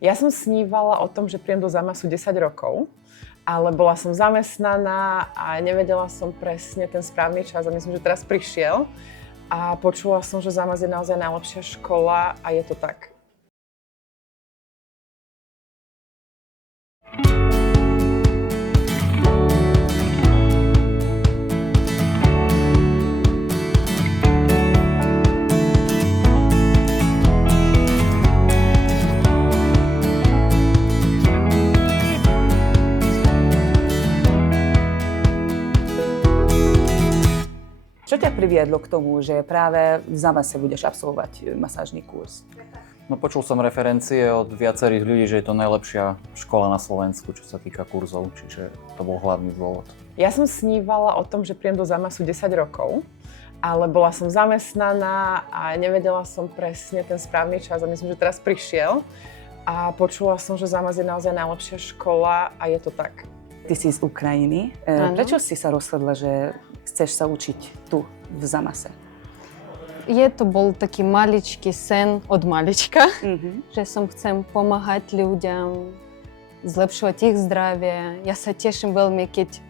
Ja som snívala o tom, že príjem do Zamasu 10 rokov, ale bola som zamestnaná a nevedela som presne ten správny čas a myslím, že teraz prišiel. A počula som, že Zamas je naozaj najlepšia škola a je to tak. Čo ťa priviedlo k tomu, že práve v Zamase budeš absolvovať masážny kurz? No, počul som referencie od viacerých ľudí, že je to najlepšia škola na Slovensku, čo sa týka kurzov, čiže to bol hlavný dôvod. Ja som snívala o tom, že príjem do Zamasu 10 rokov, ale bola som zamestnaná a nevedela som presne ten správny čas a myslím, že teraz prišiel. A počula som, že Zamas je naozaj najlepšia škola a je to tak. Ty si z Ukrajiny. Prečo si sa rozhodla, že chceš sa učiť tu, v Zamase? To bol taký maličký sen od malička, že som chcem pomáhať ľuďom, zlepšovať ich zdravie. Ja sa teším veľmi, keď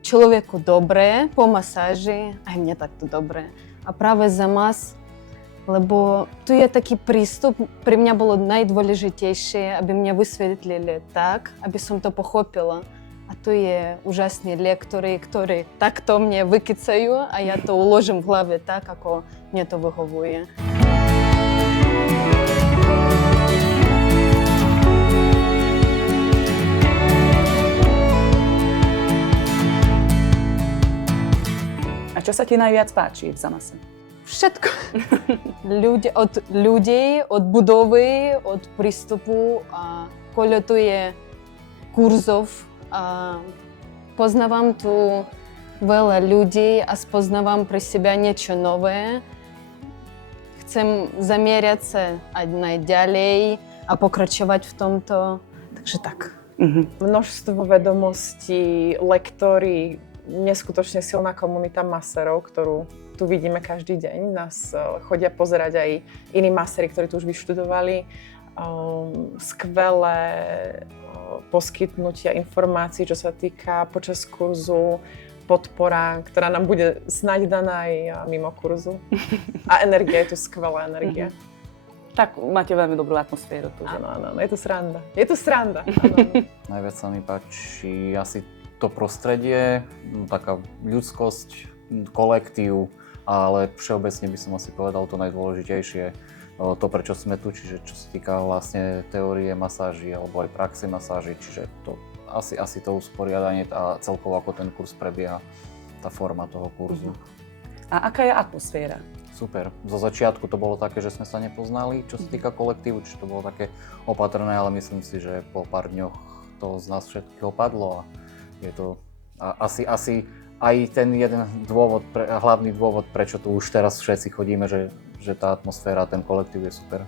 človeku dobre po masáži, aj mne takto dobre. A práve Zamas, lebo tu je taký prístup, pre mňa bolo najdôležitejšie, aby mňa vysvetlili tak, aby som to pochopila. A tu je úžasní lektori, ktorí takto mne vykycajú a ja to uložím v hlave tak, ako mne to vyhovuje. A čo sa ti najviac páči v Zamase? Všetko. Od ľudí, od budovy, od prístupu a koľko tu je kurzov. A poznávam tu veľa ľudí a spoznávam pre seba niečo nové. Chcem zamierať sa aj najďalej a pokračovať v tomto. Takže tak. Množstvo vedomostí, lektóri, neskutočne silná komunita masérov, ktorú tu vidíme každý deň. Nás chodia pozerať aj iní maséri, ktorí tu už vyštudovali. Skvelé poskytnutia informácií, čo sa týka počas kurzu, podpora, ktorá nám bude snáď daná aj mimo kurzu. A energia, je tu skvelá energia. Tak máte veľmi dobrú atmosféru tu. Áno, je to sranda. Je to sranda. Áno. Najviac sa mi páči asi to prostredie, taká ľudskosť, kolektív, ale všeobecne by som asi povedal to najdôležitejšie, to, prečo sme tu, čiže čo sa týka vlastne teórie masáží alebo aj praxe masáží, čiže to asi to usporiadanie a celkovo ako ten kurz prebieha, tá forma toho kurzu. A aká je atmosféra? Super. Zo začiatku to bolo také, že sme sa nepoznali, čo sa týka kolektívu, čiže to bolo také opatrné, ale myslím si, že po pár dňoch to z nás všetkých opadlo a je to asi aj ten jeden dôvod, hlavný dôvod, prečo tu už teraz všetci chodíme, že tá atmosféra, ten kolektív je super.